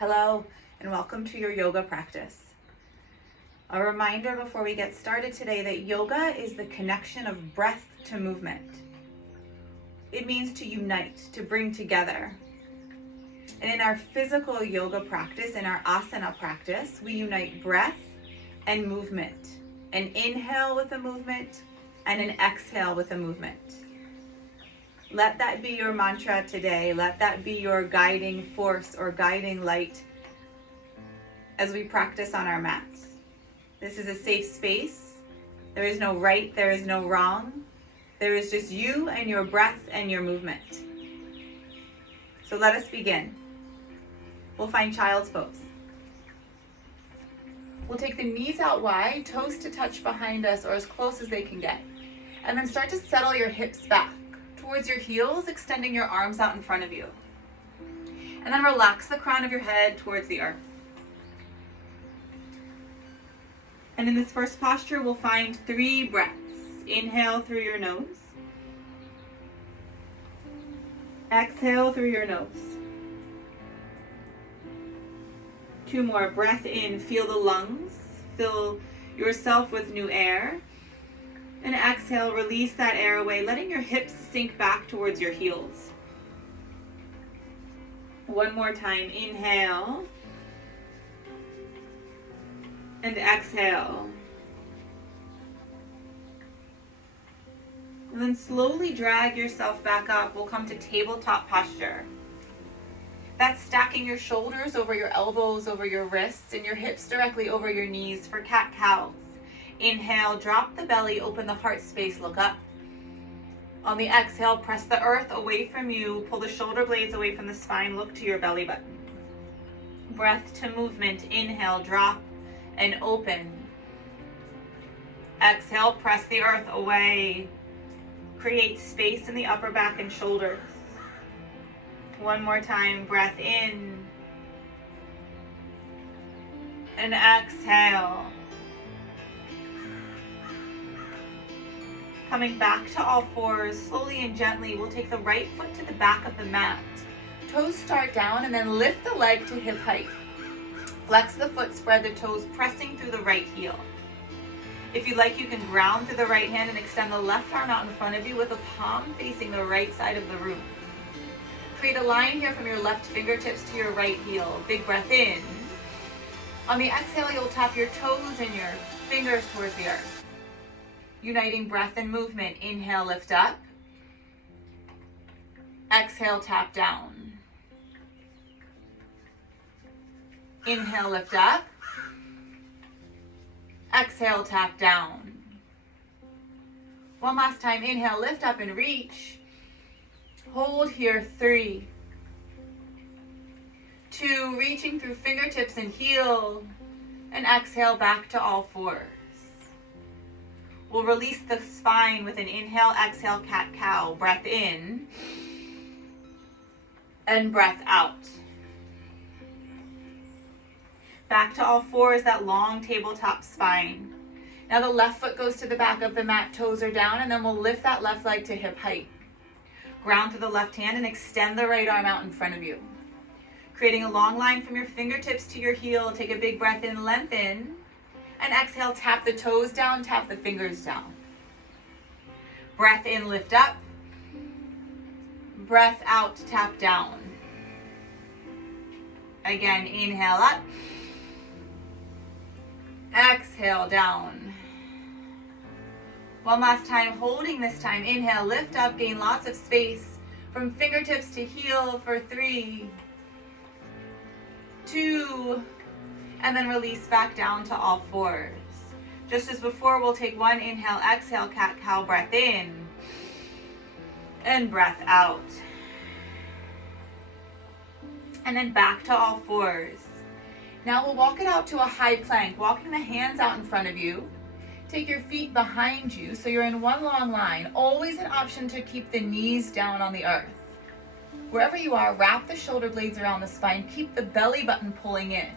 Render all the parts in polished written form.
Hello, and welcome to your yoga practice. A reminder before we get started today that yoga is the connection of breath to movement. It means to unite, to bring together. And in our physical yoga practice, in our asana practice, we unite breath and movement. An inhale with a movement and an exhale with a movement. Let that be your mantra today. Let that be your guiding force or guiding light as we practice on our mats. This is a safe space. There is no right, there is no wrong. There is just you and your breath and your movement. So let us begin. We'll find child's pose. We'll take the knees out wide, toes to touch behind us or as close as they can get. And then start to settle your hips back towards your heels, extending your arms out in front of you. And then relax the crown of your head towards the earth. And in this first posture, we'll find 3 breaths. Inhale through your nose. Exhale through your nose. 2 more. Breath in, feel the lungs. Fill yourself with new air. And exhale, release that air away, letting your hips sink back towards your heels. 1 more time. Inhale. And exhale. And then slowly drag yourself back up. We'll come to tabletop posture. That's stacking your shoulders over your elbows, over your wrists, and your hips directly over your knees for cat-cows. Inhale, drop the belly, open the heart space, look up. On the exhale, press the earth away from you, pull the shoulder blades away from the spine, look to your belly button. Breath to movement, inhale, drop and open. Exhale, press the earth away. Create space in the upper back and shoulders. 1 more time, breath in. And exhale. Coming back to all fours, slowly and gently, we'll take the right foot to the back of the mat. Toes start down and then lift the leg to hip height. Flex the foot, spread the toes, pressing through the right heel. If you like, you can ground through the right hand and extend the left arm out in front of you with a palm facing the right side of the room. Create a line here from your left fingertips to your right heel. Big breath in. On the exhale, you'll tap your toes and your fingers towards the earth. Uniting breath and movement. Inhale, lift up. Exhale, tap down. Inhale, lift up. Exhale, tap down. 1 last time. Inhale, lift up and reach. Hold here, 3. 2, reaching through fingertips and heel. And exhale, back to all fours. We'll release the spine with an inhale, exhale, cat-cow. Breath in and breath out. Back to all fours, that long tabletop spine. Now the left foot goes to the back of the mat, toes are down, and then we'll lift that left leg to hip height. Ground through the left hand and extend the right arm out in front of you. Creating a long line from your fingertips to your heel. Take a big breath in, lengthen. And exhale, tap the toes down, tap the fingers down. Breath in, lift up. Breath out, tap down. Again, inhale up. Exhale, down. 1 last time, holding this time. Inhale, lift up, gain lots of space from fingertips to heel for 3, 2, and then release back down to all fours. Just as before, we'll take 1 inhale, exhale, cat-cow, breath in, and breath out. And then back to all fours. Now we'll walk it out to a high plank, walking the hands out in front of you. Take your feet behind you so you're in one long line. Always an option to keep the knees down on the earth. Wherever you are, wrap the shoulder blades around the spine. Keep the belly button pulling in.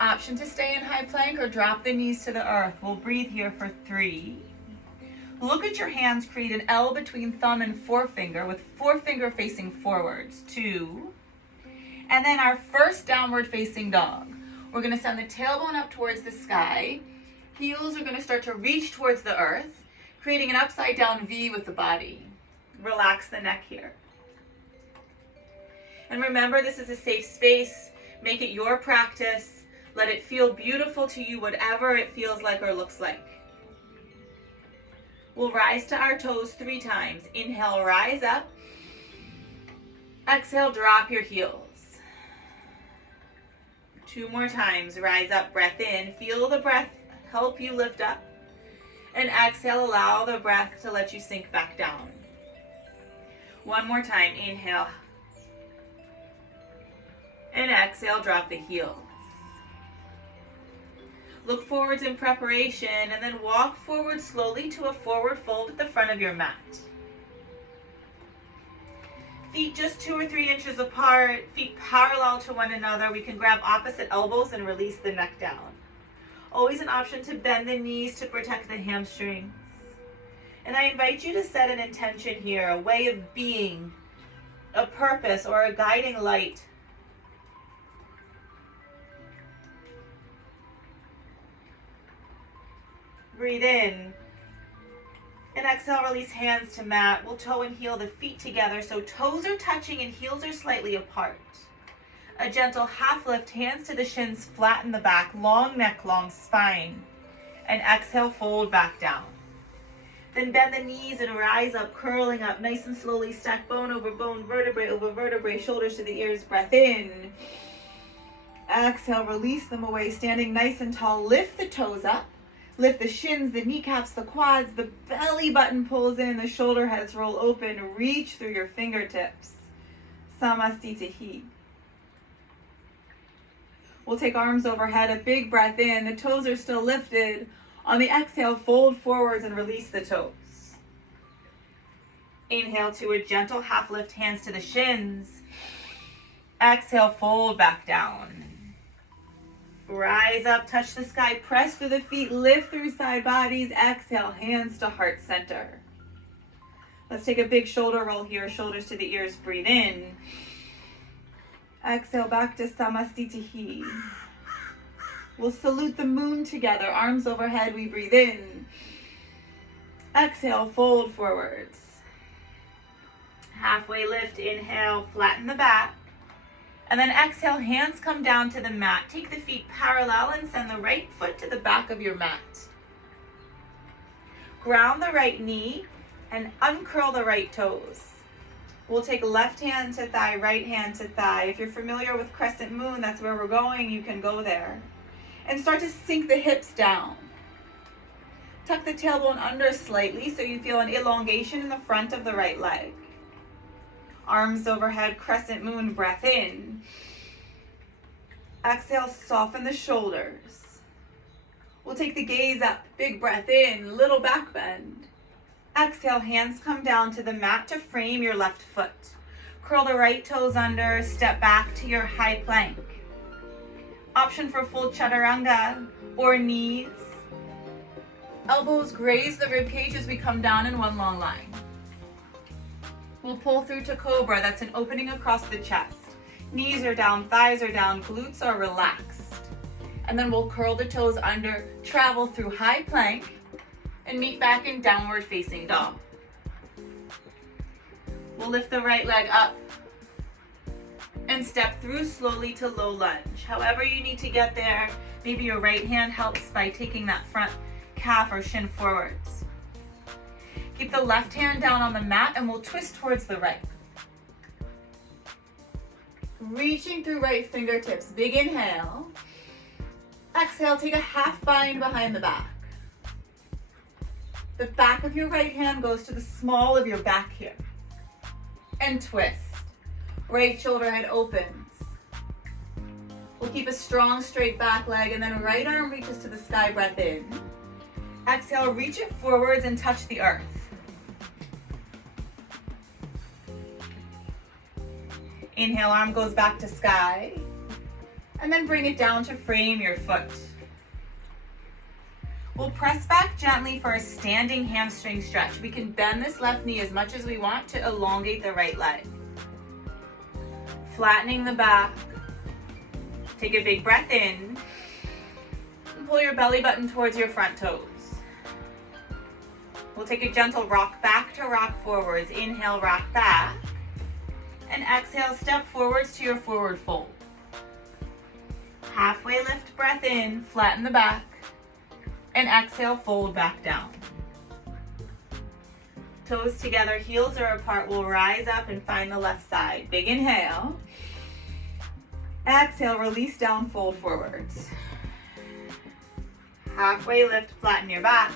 Option to stay in high plank or drop the knees to the earth. We'll breathe here for 3. Look at your hands, create an L between thumb and forefinger with forefinger facing forwards. 2. And then our first downward facing dog. We're gonna send the tailbone up towards the sky. Heels are gonna start to reach towards the earth, creating an upside down V with the body. Relax the neck here. And remember, this is a safe space. Make it your practice. Let it feel beautiful to you, whatever it feels like or looks like. We'll rise to our toes 3 times. Inhale, rise up. Exhale, drop your heels. 2 more times. Rise up, breath in. Feel the breath help you lift up. And exhale, allow the breath to let you sink back down. 1 more time. Inhale. And exhale, drop the heels. Look forwards in preparation and then walk forward slowly to a forward fold at the front of your mat. Feet just 2 or 3 inches apart, feet parallel to one another. We can grab opposite elbows and release the neck down. Always an option to bend the knees to protect the hamstrings. And I invite you to set an intention here, a way of being, a purpose, or a guiding light. Breathe in. And exhale, release hands to mat. We'll toe and heel the feet together so toes are touching and heels are slightly apart. A gentle half lift, hands to the shins, flatten the back, long neck, long spine. And exhale, fold back down. Then bend the knees and rise up, curling up nice and slowly. Stack bone over bone, vertebrae over vertebrae, shoulders to the ears. Breath in. Exhale, release them away, standing nice and tall. Lift the toes up. Lift the shins, the kneecaps, the quads, the belly button pulls in, the shoulder heads roll open. Reach through your fingertips. Samastitihi. We'll take arms overhead, a big breath in. The toes are still lifted. On the exhale, fold forwards and release the toes. Inhale to a gentle half lift, hands to the shins. Exhale, fold back down. Rise up, touch the sky, press through the feet, lift through side bodies. Exhale, hands to heart center. Let's take a big shoulder roll here, shoulders to the ears. Breathe in. Exhale, back to Samastitihi. We'll salute the moon together, arms overhead. We breathe in. Exhale, fold forwards. Halfway lift, inhale, flatten the back. And then exhale, hands come down to the mat. Take the feet parallel and send the right foot to the back of your mat. Ground the right knee and uncurl the right toes. We'll take left hand to thigh, right hand to thigh. If you're familiar with crescent moon, that's where we're going. You can go there. And start to sink the hips down. Tuck the tailbone under slightly so you feel an elongation in the front of the right leg. Arms overhead, crescent moon, breath in. Exhale, soften the shoulders. We'll take the gaze up, big breath in, little back bend. Exhale, hands come down to the mat to frame your left foot. Curl the right toes under, step back to your high plank. Option for full chaturanga or knees. Elbows graze the rib cage as we come down in one long line. We'll pull through to cobra. That's an opening across the chest. Knees are down, thighs are down, glutes are relaxed. And then we'll curl the toes under, travel through high plank, and meet back in downward facing dog. We'll lift the right leg up and step through slowly to low lunge. However you need to get there, maybe your right hand helps by taking that front calf or shin forwards. Keep the left hand down on the mat and we'll twist towards the right. Reaching through right fingertips, big inhale. Exhale, take a half bind behind the back. The back of your right hand goes to the small of your back here. And twist. Right shoulder head opens. We'll keep a strong straight back leg and then right arm reaches to the sky, breath in. Exhale, reach it forwards and touch the earth. Inhale, arm goes back to sky. And then bring it down to frame your foot. We'll press back gently for a standing hamstring stretch. We can bend this left knee as much as we want to elongate the right leg. flattening the back. Take a big breath in. And pull your belly button towards your front toes. We'll take a gentle rock back to rock forwards. Inhale, rock back. And exhale, step forwards to your forward fold. Halfway lift, breath in, flatten the back. And exhale, fold back down. Toes together, heels are apart. We'll rise up and find the left side. Big inhale. Exhale, release down, fold forwards. Halfway lift, flatten your back.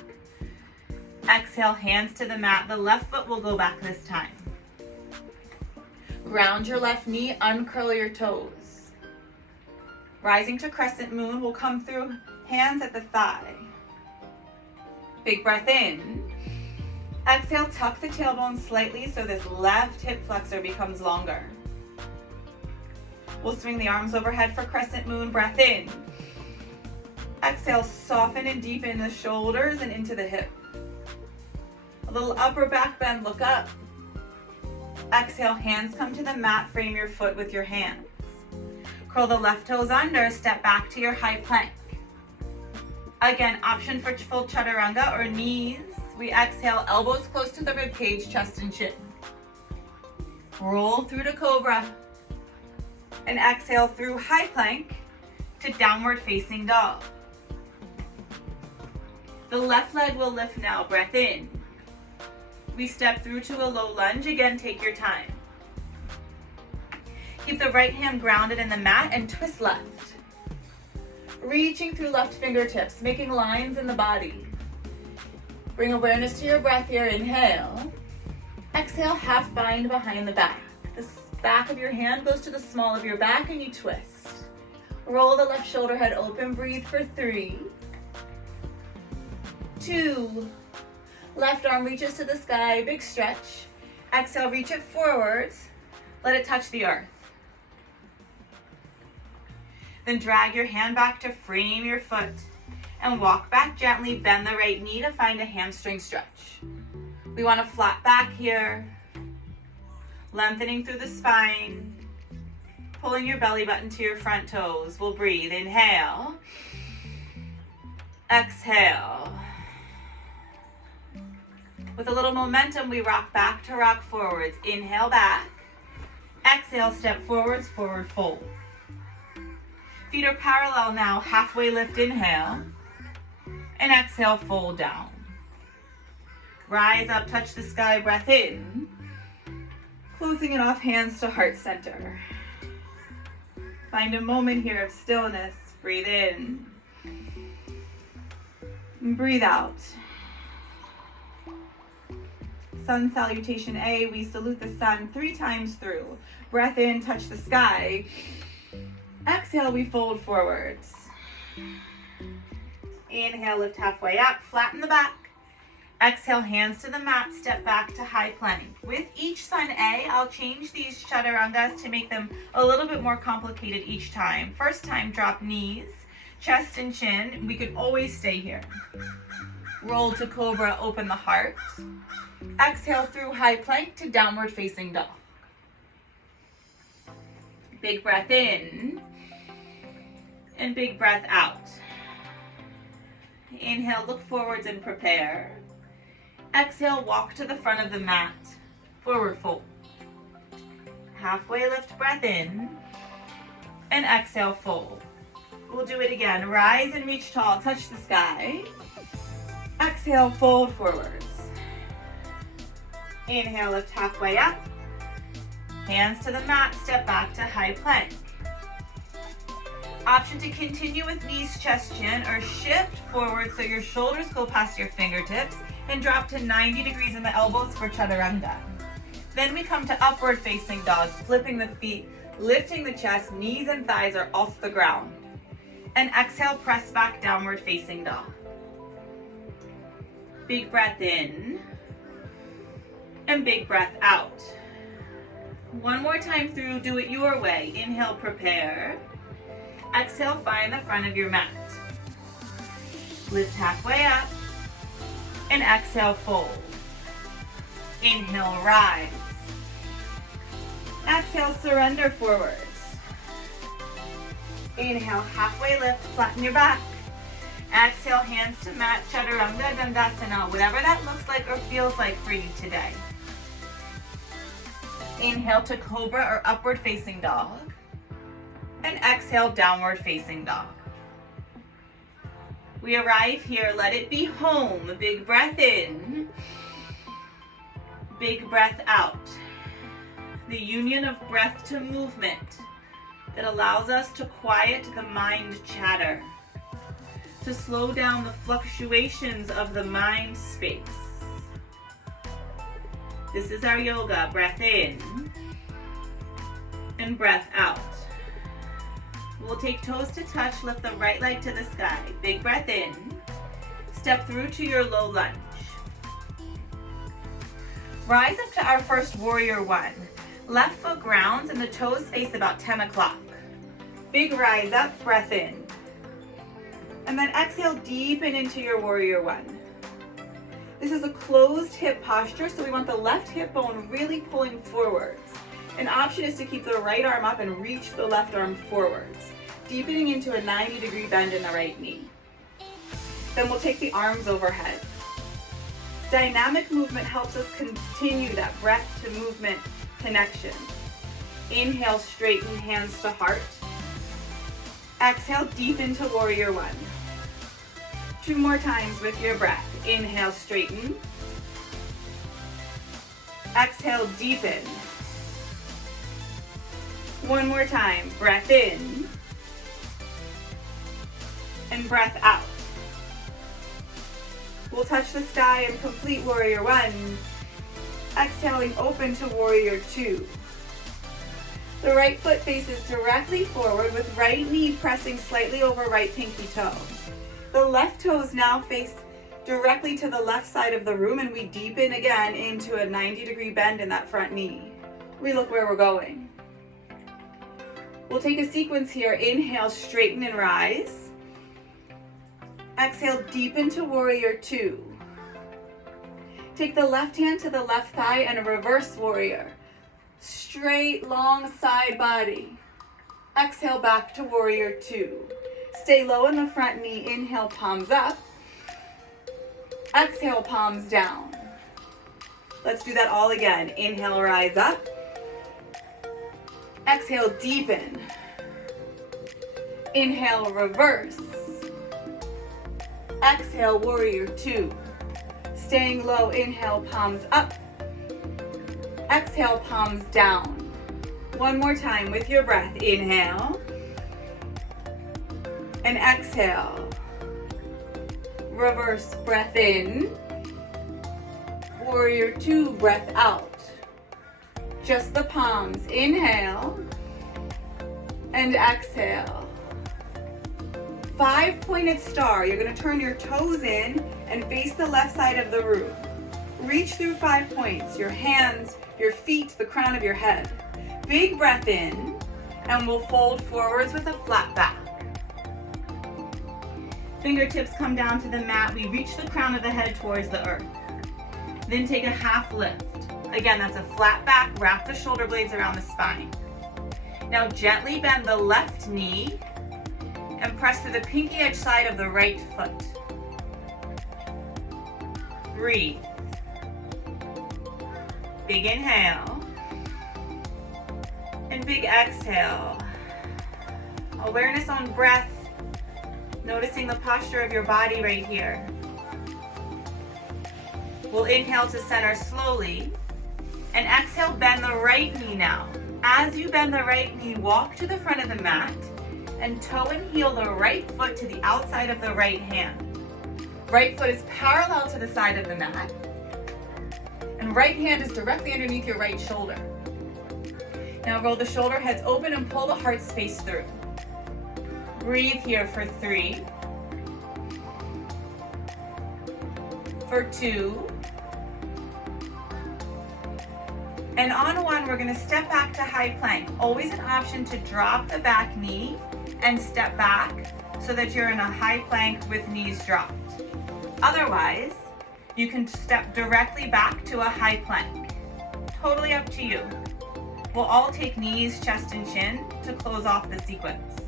Exhale, hands to the mat. The left foot will go back this time. Ground your left knee, uncurl your toes. Rising to crescent moon, we'll come through, hands at the thigh. Big breath in. Exhale, tuck the tailbone slightly so this left hip flexor becomes longer. We'll swing the arms overhead for crescent moon, breath in. Exhale, soften and deepen the shoulders and into the hip. A little upper back bend, look up. Exhale, hands come to the mat, frame your foot with your hands. Curl the left toes under, step back to your high plank. Again, option for full chaturanga or knees. We exhale, elbows close to the rib cage, chest and chin. Roll through to cobra. And exhale through high plank to downward facing dog. The left leg will lift now, breath in. We step through to a low lunge. Again, take your time. Keep the right hand grounded in the mat and twist left. Reaching through left fingertips, making lines in the body. Bring awareness to your breath here. Inhale. Exhale, half bind behind the back. The back of your hand goes to the small of your back and you twist. Roll the left shoulder head open. Breathe for 3, 2, left arm reaches to the sky, big stretch. Exhale, reach it forwards. Let it touch the earth. Then drag your hand back to frame your foot and walk back gently. Bend the right knee to find a hamstring stretch. We want a flat back here. Lengthening through the spine. Pulling your belly button to your front toes. We'll breathe. Inhale. Exhale. With a little momentum, we rock back to rock forwards. Inhale back. Exhale, step forwards, forward fold. Feet are parallel now. Halfway lift, inhale. And exhale, fold down. Rise up, touch the sky, breath in. Closing it off, hands to heart center. Find a moment here of stillness. Breathe in. And breathe out. Sun salutation A, we salute the sun 3 times through. Breath in, touch the sky. Exhale, we fold forwards. Inhale, lift halfway up, flatten the back. Exhale, hands to the mat, step back to high plank. With each sun A, I'll change these chaturangas to make them a little bit more complicated each time. First time, drop knees, chest and chin. We could always stay here. Roll to cobra, open the heart. Exhale through high plank to downward facing dog. Big breath in and big breath out. Inhale, look forwards and prepare. Exhale, walk to the front of the mat. Forward fold. Halfway lift, breath in. And exhale, fold. We'll do it again. Rise and reach tall, touch the sky. Exhale, fold forwards. Inhale, lift halfway up. Hands to the mat, step back to high plank. Option to continue with knees, chest, chin, or shift forward so your shoulders go past your fingertips and drop to 90 degrees in the elbows for chaturanga. Then we come to upward facing dog, flipping the feet, lifting the chest, knees and thighs are off the ground. And exhale, press back, downward facing dog. Big breath in and big breath out. One more time through, do it your way. Inhale, prepare. Exhale, find the front of your mat. Lift halfway up and exhale, fold. Inhale, rise. Exhale, surrender forwards. Inhale, halfway lift, flatten your back. Exhale, hands to mat, Chaturanga Dandasana, whatever that looks like or feels like for you today. Inhale to Cobra or Upward Facing Dog. And exhale, Downward Facing Dog. We arrive here, let it be home. Big breath in, big breath out. The union of breath to movement that allows us to quiet the mind chatter, to slow down the fluctuations of the mind space. This is our yoga. Breath in and breath out. We'll take toes to touch, lift the right leg to the sky. Big breath in. Step through to your low lunge. Rise up to our first warrior one. Left foot grounds and the toes face about 10 o'clock. Big rise up, breath in. And then exhale, deepen into your warrior one. This is a closed hip posture, so we want the left hip bone really pulling forwards. An option is to keep the right arm up and reach the left arm forwards, deepening into a 90-degree bend in the right knee. Then we'll take the arms overhead. Dynamic movement helps us continue that breath to movement connection. Inhale, straighten hands to heart. Exhale, deepen to warrior one. 2 more times with your breath. Inhale, straighten. Exhale, deepen. 1 more time. Breath in. And breath out. We'll touch the sky and complete warrior one. Exhaling, open to warrior two. The right foot faces directly forward with right knee pressing slightly over right pinky toe. The left toes now face directly to the left side of the room, and we deepen again into a 90-degree bend in that front knee. We look where we're going. We'll take a sequence here. Inhale, straighten and rise. Exhale, deepen to warrior two. Take the left hand to the left thigh and a reverse warrior. Straight, long side body. Exhale, back to warrior two. Stay low in the front knee. Inhale, palms up. Exhale, palms down. Let's do that all again. Inhale, rise up. Exhale, deepen. Inhale, reverse. Exhale, warrior two. Staying low, inhale, palms up. Exhale, palms down. 1 more time with your breath. Inhale. And exhale. Reverse breath in. Warrior two, breath out. Just the palms. Inhale. And exhale. 5-pointed star. You're going to turn your toes in and face the left side of the room. Reach through 5 points. Your hands, your feet, the crown of your head. Big breath in, and we'll fold forwards with a flat back. Fingertips come down to the mat. We reach the crown of the head towards the earth. Then take a half lift. Again, that's a flat back. Wrap the shoulder blades around the spine. Now gently bend the left knee and press to the pinky edge side of the right foot. Breathe. Big inhale. And big exhale. Awareness on breath. Noticing the posture of your body right here. We'll inhale to center slowly. And exhale, bend the right knee now. As you bend the right knee, walk to the front of the mat and toe and heel the right foot to the outside of the right hand. Right foot is parallel to the side of the mat. And right hand is directly underneath your right shoulder. Now roll the shoulder heads open and pull the heart space through. Breathe here for 3. For 2. And on 1, we're going to step back to high plank. Always an option to drop the back knee and step back so that you're in a high plank with knees dropped. Otherwise, you can step directly back to a high plank. Totally up to you. We'll all take knees, chest, and chin to close off the sequence.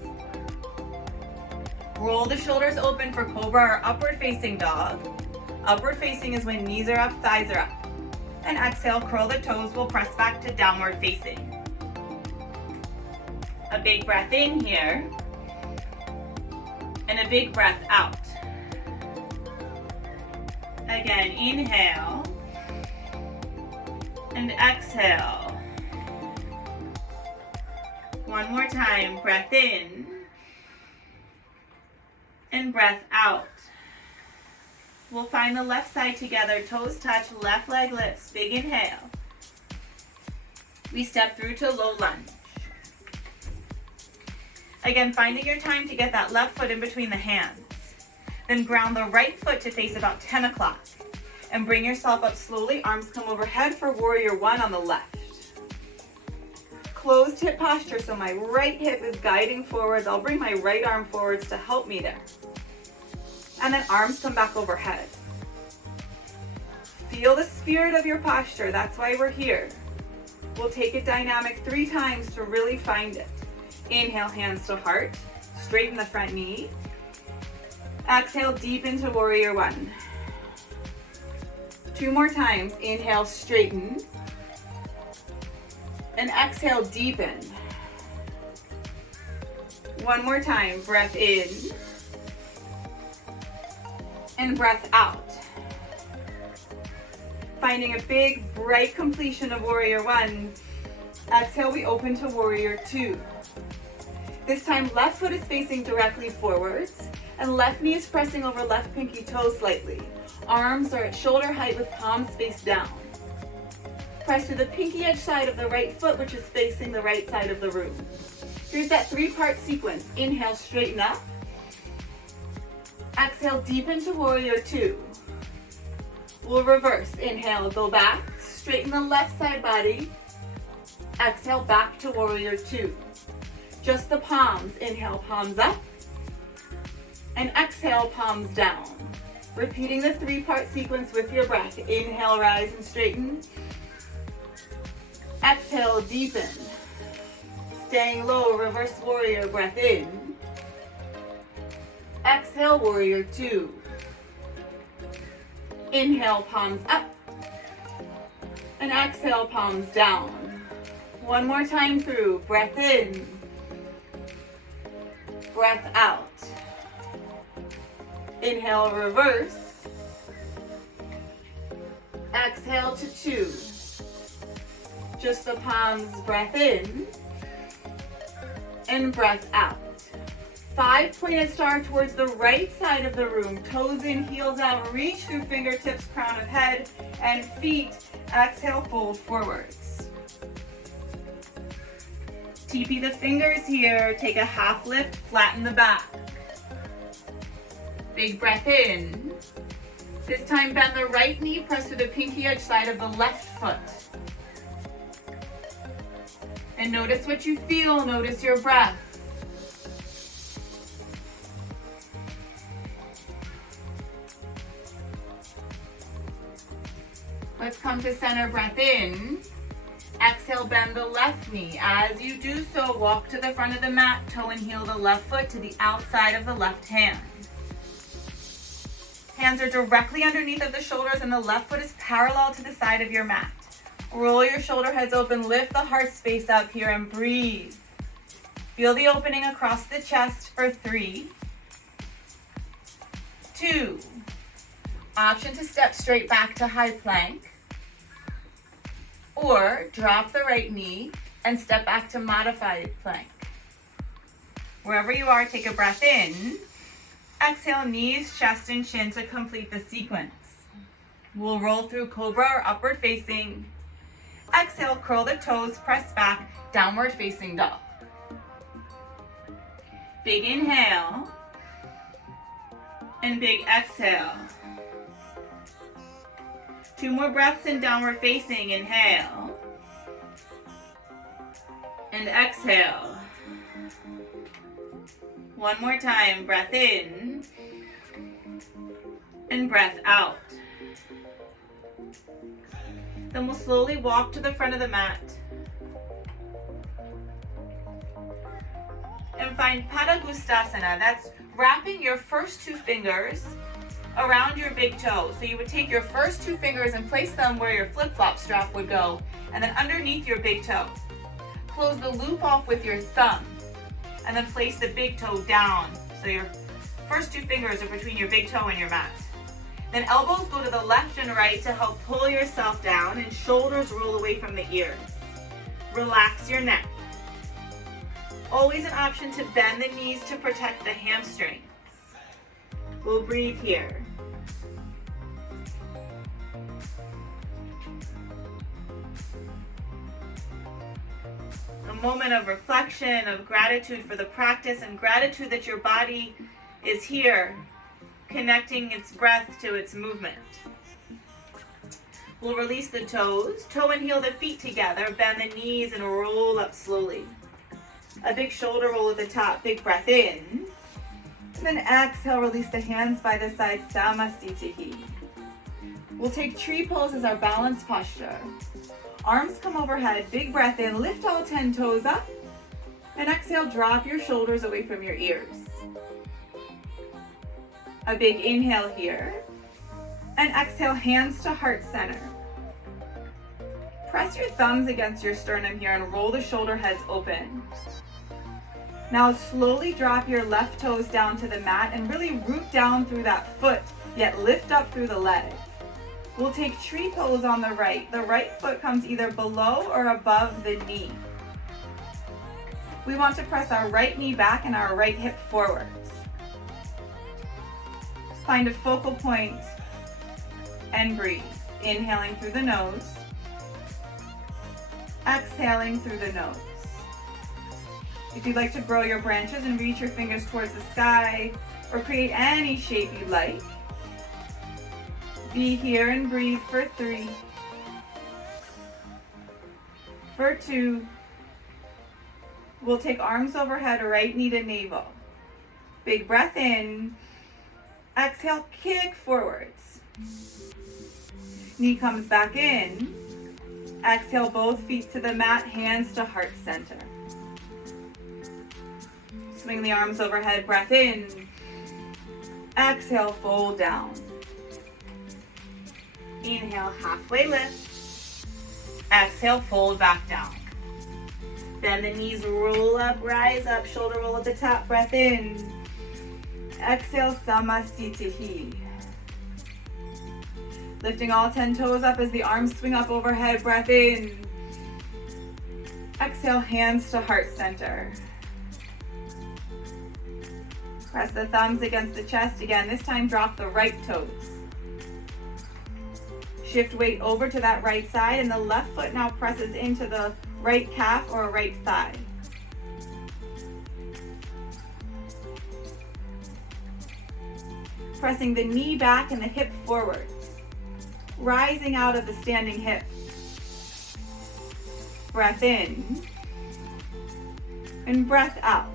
Roll the shoulders open for cobra or upward facing dog. Upward facing is when knees are up, thighs are up. And exhale, curl the toes, we'll press back to downward facing. A big breath in here, and a big breath out. Again, inhale, and exhale. One more time, breath in, and breath out. We'll find the left side together, toes touch, left leg lifts, big inhale. We step through to low lunge. Again, finding your time to get that left foot in between the hands. Then ground the right foot to face about 10 o'clock. And bring yourself up slowly, arms come overhead for warrior one on the left. Closed hip posture, so my right hip is guiding forwards. I'll bring my right arm forwards to help me there. And then arms come back overhead. Feel the spirit of your posture, that's why we're here. We'll take it dynamic 3 times to really find it. Inhale, hands to heart, straighten the front knee. Exhale, deep into warrior one. 2 more times, inhale, straighten. And exhale, deepen. 1 more time, breath in. And breath out. Finding a big, bright completion of warrior one. Exhale, we open to warrior two. This time, left foot is facing directly forwards, and left knee is pressing over left pinky toe slightly. Arms are at shoulder height with palms face down. Press to the pinky edge side of the right foot, which is facing the right side of the room. Here's that 3-part sequence. Inhale, straighten up. Exhale, deep into warrior two. We'll reverse. Inhale, go back. Straighten the left side body. Exhale, back to warrior two. Just the palms. Inhale, palms up. And exhale, palms down. Repeating the 3-part sequence with your breath. Inhale, rise and straighten. Exhale, deepen. Staying low, reverse warrior, breath in. Exhale, warrior two. Inhale, palms up. And exhale, palms down. 1 more time through. Breath in. Breath out. Inhale, reverse. Exhale to two. Just the palms, breath in. And breath out. 5 pointed star towards the right side of the room. Toes in, heels out. Reach through fingertips, crown of head, and feet. Exhale, fold forwards. TP the fingers here. Take a half lift, flatten the back. Big breath in. This time bend the right knee, press to the pinky edge side of the left foot. And notice what you feel, notice your breath. Let's come to center, breath in. Exhale, bend the left knee. As you do so, walk to the front of the mat, toe and heel the left foot to the outside of the left hand. Hands are directly underneath of the shoulders and the left foot is parallel to the side of your mat. Roll your shoulder heads open, lift the heart space up here and breathe. Feel the opening across the chest for 3, 2. Option to step straight back to high plank. Or drop the right knee and step back to modified plank. Wherever you are, take a breath in. Exhale, knees, chest, and chin to complete the sequence. We'll roll through cobra or upward facing. Exhale, curl the toes, press back, downward facing dog. Big inhale. And big exhale. 2 more breaths in downward facing. Inhale. And exhale. 1 more time. Breath in. And breath out. Then we'll slowly walk to the front of the mat. and find Padangusthasana. That's wrapping your first two fingers around your big toe. So you would take your first two fingers and place them where your flip-flop strap would go, and then underneath your big toe. Close the loop off with your thumb, and then place the big toe down. So your first two fingers are between your big toe and your mat. Then elbows go to the left and right to help pull yourself down, and shoulders roll away from the ears. Relax your neck. Always an option to bend the knees to protect the hamstrings. We'll breathe here. A moment of reflection, of gratitude for the practice, and gratitude that your body is here, connecting its breath to its movement. We'll release the toes, toe and heel the feet together, bend the knees and roll up slowly. A big shoulder roll at the top, big breath in. And then exhale, release the hands by the side, Samasthiti. We'll take tree pose as our balance posture. Arms come overhead, big breath in, lift all 10 toes up. And exhale, drop your shoulders away from your ears. A big inhale here. And exhale, hands to heart center. Press your thumbs against your sternum here and roll the shoulder heads open. Now slowly drop your left toes down to the mat and really root down through that foot, yet lift up through the leg. We'll take tree pose on the right. The right foot comes either below or above the knee. We want to press our right knee back and our right hip forwards. Find a focal point and breathe. Inhaling through the nose. Exhaling through the nose. If you'd like to grow your branches and reach your fingers towards the sky or create any shape you like, be here and breathe for 3, for 2. We'll take arms overhead, right knee to navel. Big breath in. Exhale, kick forwards. Knee comes back in. Exhale, both feet to the mat, hands to heart center. Swing the arms overhead, breath in. Exhale, fold down. Inhale, halfway lift. Exhale, fold back down. Bend the knees, roll up, rise up, shoulder roll at the top, breath in. Exhale, Samasthiti. Lifting all 10 toes up as the arms swing up overhead, breath in. Exhale, hands to heart center. Press the thumbs against the chest again. This time drop the right toes. Shift weight over to that right side, and the left foot now presses into the right calf or right thigh. Pressing the knee back and the hip forwards. Rising out of the standing hip. Breath in. And breath out.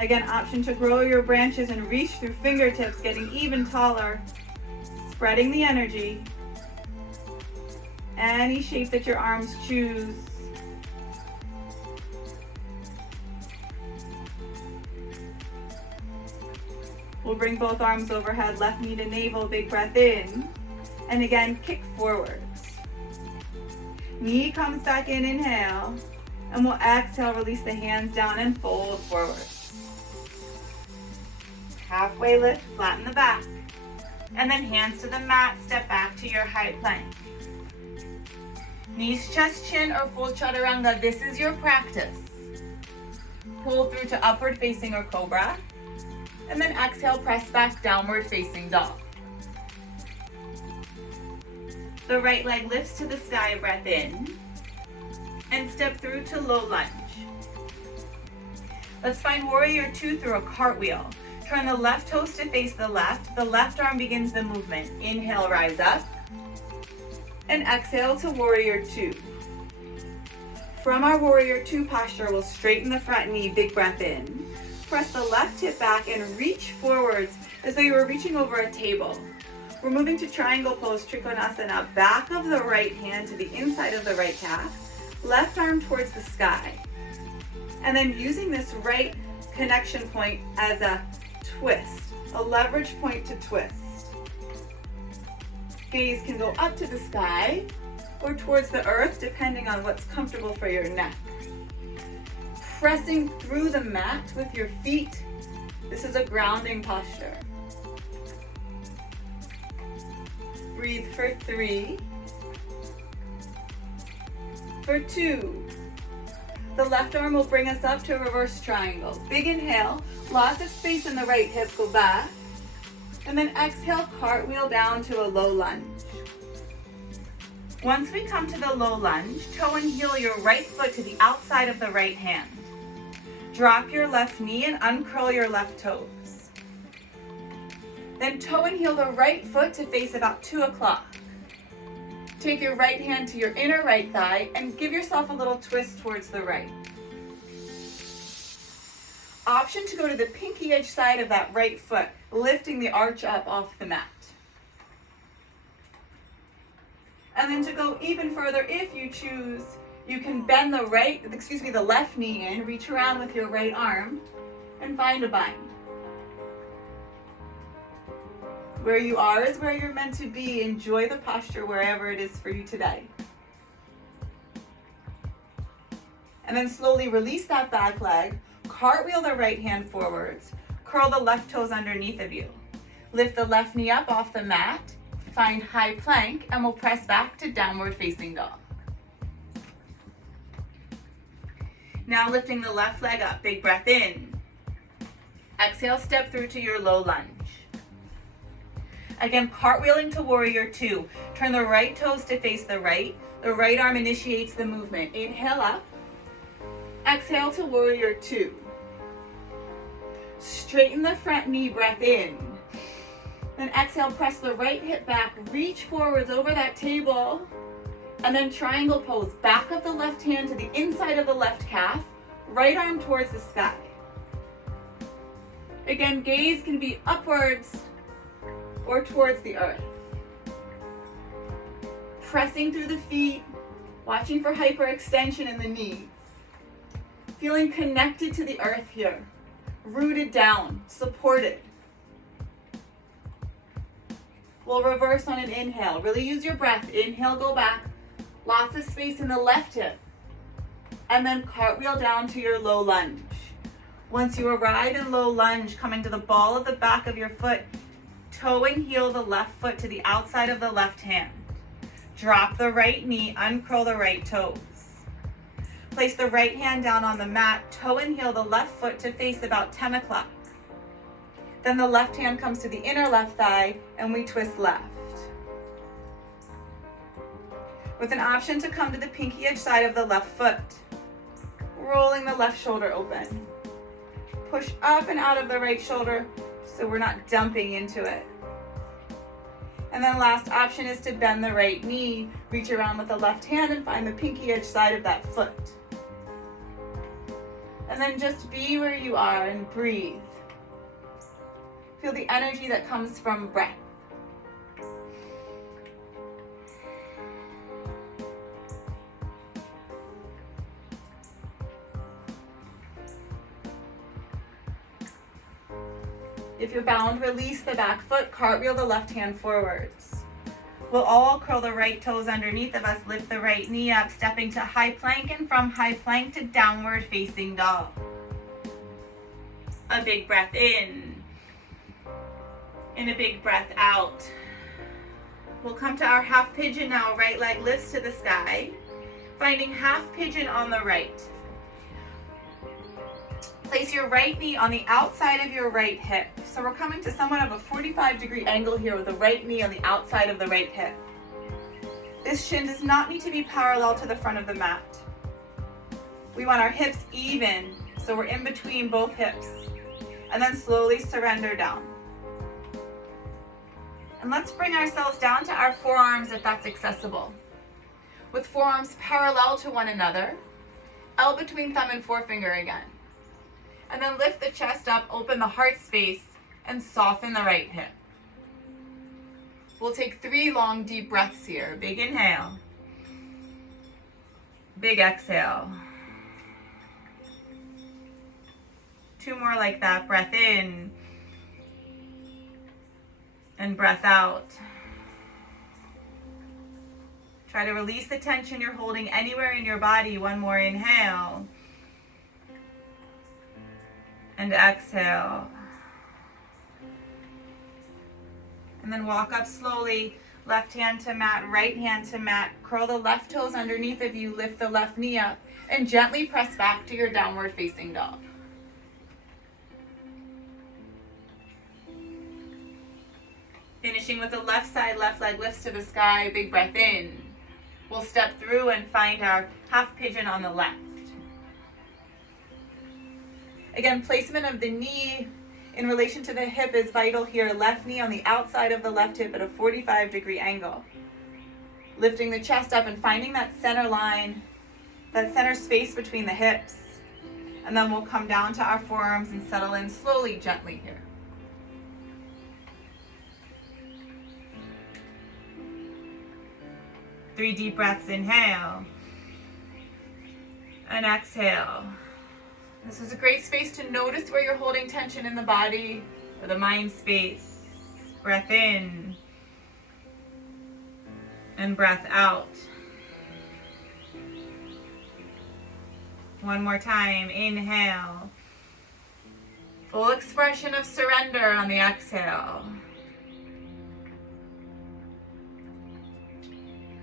Again, option to grow your branches and reach through fingertips, getting even taller. Spreading the energy. Any shape that your arms choose. We'll bring both arms overhead, left knee to navel, big breath in. And again, kick forwards. Knee comes back in, inhale. And we'll exhale, release the hands down and fold forward. Halfway lift, flatten the back. And then hands to the mat, step back to your high plank. Knees, chest, chin, or full chaturanga, this is your practice. Pull through to upward facing or cobra. And then exhale, press back, downward facing dog. The right leg lifts to the sky, breath in. And step through to low lunge. Let's find warrior 2 through a cartwheel. Turn the left toes to face the left arm begins the movement. Inhale, rise up. And exhale to warrior 2. From our warrior 2 posture, we'll straighten the front knee, big breath in. Press the left hip back and reach forwards as though you were reaching over a table. We're moving to triangle pose, Trikonasana. Back of the right hand to the inside of the right calf. Left arm towards the sky. And then using this right connection point as a twist, a leverage point to twist. Gaze can go up to the sky or towards the earth, depending on what's comfortable for your neck. Pressing through the mat with your feet. This is a grounding posture. Breathe for 3, for 2. The left arm will bring us up to a reverse triangle. Big inhale, lots of space in the right hip, go back. And then exhale, cartwheel down to a low lunge. Once we come to the low lunge, toe and heel your right foot to the outside of the right hand. Drop your left knee and uncurl your left toes. Then toe and heel the right foot to face about 2 o'clock. Take your right hand to your inner right thigh and give yourself a little twist towards the right. Option to go to the pinky edge side of that right foot, lifting the arch up off the mat. And then to go even further, if you choose, you can bend the left knee in, reach around with your right arm, and find a bind. Where you are is where you're meant to be. Enjoy the posture wherever it is for you today. And then slowly release that back leg, cartwheel the right hand forwards, curl the left toes underneath of you. Lift the left knee up off the mat, find high plank, and we'll press back to downward facing dog. Now lifting the left leg up, big breath in. Exhale, step through to your low lunge. Again, cartwheeling to warrior 2. Turn the right toes to face the right. The right arm initiates the movement. Inhale up. Exhale to warrior 2. Straighten the front knee, breath in. Then exhale, press the right hip back, reach forwards over that table, and then triangle pose. Back of the left hand to the inside of the left calf, right arm towards the sky. Again, gaze can be upwards or towards the earth. Pressing through the feet, watching for hyperextension in the knees. Feeling connected to the earth here, rooted down, supported. We'll reverse on an inhale. Really use your breath. Inhale, go back. Lots of space in the left hip. And then cartwheel down to your low lunge. Once you arrive in low lunge, coming to the ball of the back of your foot, toe and heel the left foot to the outside of the left hand. Drop the right knee, uncurl the right toes. Place the right hand down on the mat, toe and heel the left foot to face about 10 o'clock. Then the left hand comes to the inner left thigh and we twist left. With an option to come to the pinky edge side of the left foot. Rolling the left shoulder open. Push up and out of the right shoulder so we're not dumping into it. And then last option is to bend the right knee, reach around with the left hand and find the pinky edge side of that foot. And then just be where you are and breathe. Feel the energy that comes from breath. If you're bound, release the back foot, cartwheel the left hand forwards. We'll all curl the right toes underneath of us, lift the right knee up, stepping to high plank, and from high plank to downward facing dog. A big breath in, and a big breath out. We'll come to our half pigeon now. Right leg lifts to the sky, finding half pigeon on the right. Place your right knee on the outside of your right hip. So we're coming to somewhat of a 45-degree angle here with the right knee on the outside of the right hip. This shin does not need to be parallel to the front of the mat. We want our hips even, so we're in between both hips. And then slowly surrender down. And let's bring ourselves down to our forearms if that's accessible. With forearms parallel to one another, L between thumb and forefinger again. And then lift the chest up, open the heart space, and soften the right hip. We'll take 3 long, deep breaths here. Big inhale. Big exhale. 2 more like that. Breath in and breath out. Try to release the tension you're holding anywhere in your body. 1 more inhale and exhale. And then walk up slowly. Left hand to mat, right hand to mat. Curl the left toes underneath of you. Lift the left knee up and gently press back to your downward facing dog. Finishing with the left side, left leg lifts to the sky. Big breath in. We'll step through and find our half pigeon on the left. Again, placement of the knee in relation to the hip is vital here. Left knee on the outside of the left hip at a 45-degree angle. Lifting the chest up and finding that center line, that center space between the hips. And then we'll come down to our forearms and settle in slowly, gently here. Three deep breaths, inhale and exhale. This is a great space to notice where you're holding tension in the body or the mind space. Breath in and breath out. 1 more time, inhale. Full expression of surrender on the exhale.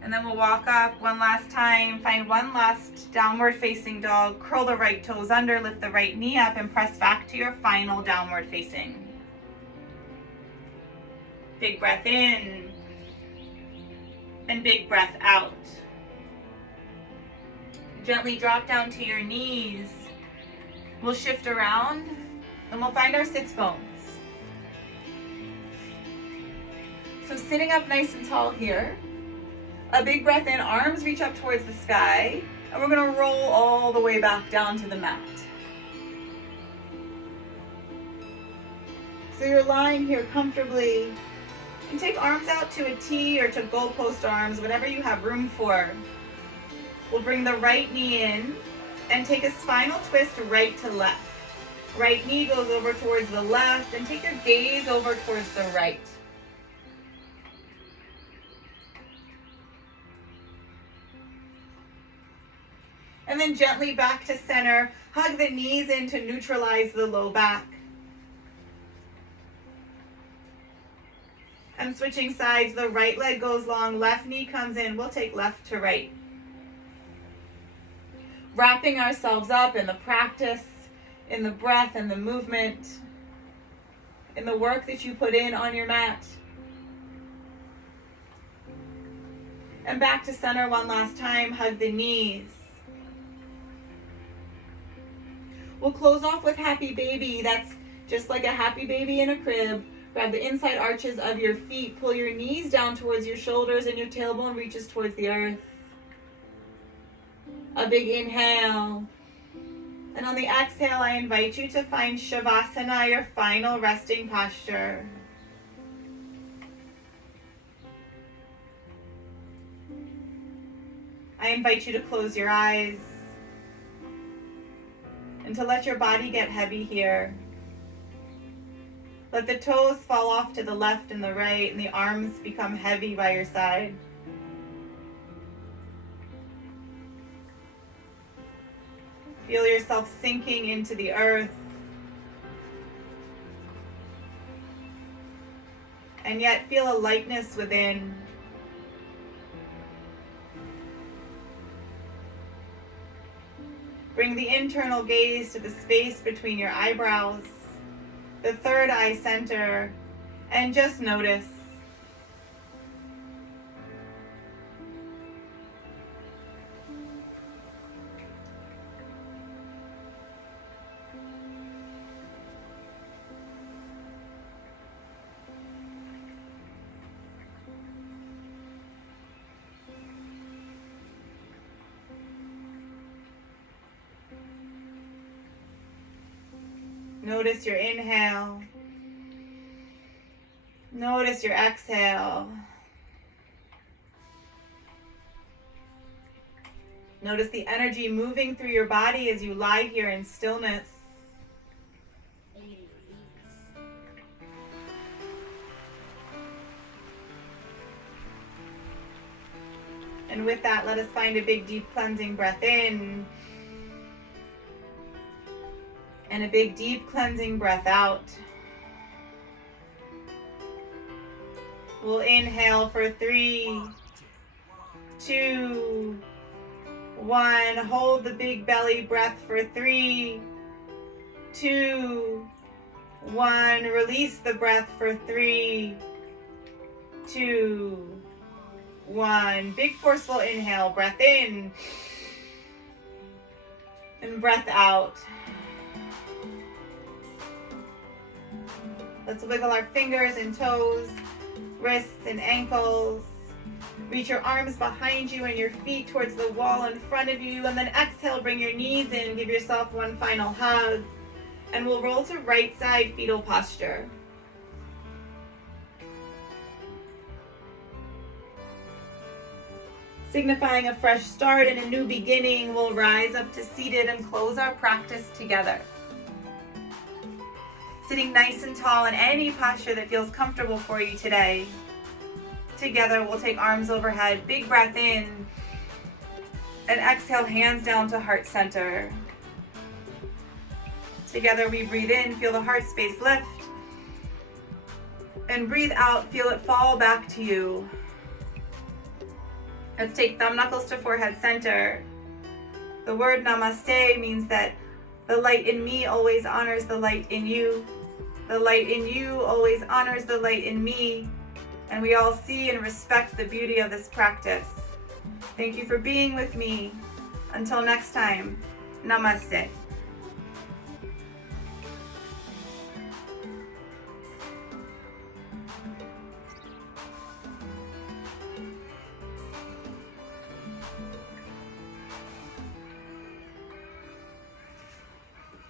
And then we'll walk up 1 last time, find 1 last downward facing dog, curl the right toes under, lift the right knee up and press back to your final downward facing. Big breath in and big breath out. Gently drop down to your knees. We'll shift around and we'll find our sits bones. So sitting up nice and tall here. A big breath in, arms reach up towards the sky, and we're going to roll all the way back down to the mat. So you're lying here comfortably, and take arms out to a T or to goalpost arms, whatever you have room for. We'll bring the right knee in and take a spinal twist right to left. Right knee goes over towards the left, and take your gaze over towards the right. And then gently back to center. Hug the knees in to neutralize the low back. And switching sides, the right leg goes long, left knee comes in. We'll take left to right. Wrapping ourselves up in the practice, in the breath and the movement, in the work that you put in on your mat. And back to center 1 last time. Hug the knees. We'll close off with happy baby. That's just like a happy baby in a crib. Grab the inside arches of your feet. Pull your knees down towards your shoulders and your tailbone reaches towards the earth. A big inhale. And on the exhale, I invite you to find Shavasana, your final resting posture. I invite you to close your eyes and to let your body get heavy here. Let the toes fall off to the left and the right, and the arms become heavy by your side. Feel yourself sinking into the earth. And yet feel a lightness within. Bring the internal gaze to the space between your eyebrows, the third eye center, and just notice. Notice your inhale. Notice your exhale. Notice the energy moving through your body as you lie here in stillness. And with that, let us find a big, deep cleansing breath in. And a big, deep cleansing breath out. We'll inhale for 3, 2, 1. Hold the big belly breath for 3, 2, 1. Release the breath for 3, 2, 1. Big forceful inhale, breath in and breath out. Let's wiggle our fingers and toes, wrists and ankles. Reach your arms behind you and your feet towards the wall in front of you. And then exhale, bring your knees in. Give yourself one final hug. And we'll roll to right side fetal posture. Signifying a fresh start and a new beginning, we'll rise up to seated and close our practice together. Sitting nice and tall in any posture that feels comfortable for you today. Together, we'll take arms overhead, big breath in, and exhale, hands down to heart center. Together, we breathe in, feel the heart space lift, and breathe out, feel it fall back to you. Let's take thumb knuckles to forehead center. The word namaste means that the light in me always honors the light in you. The light in you always honors the light in me. And we all see and respect the beauty of this practice. Thank you for being with me. Until next time, namaste.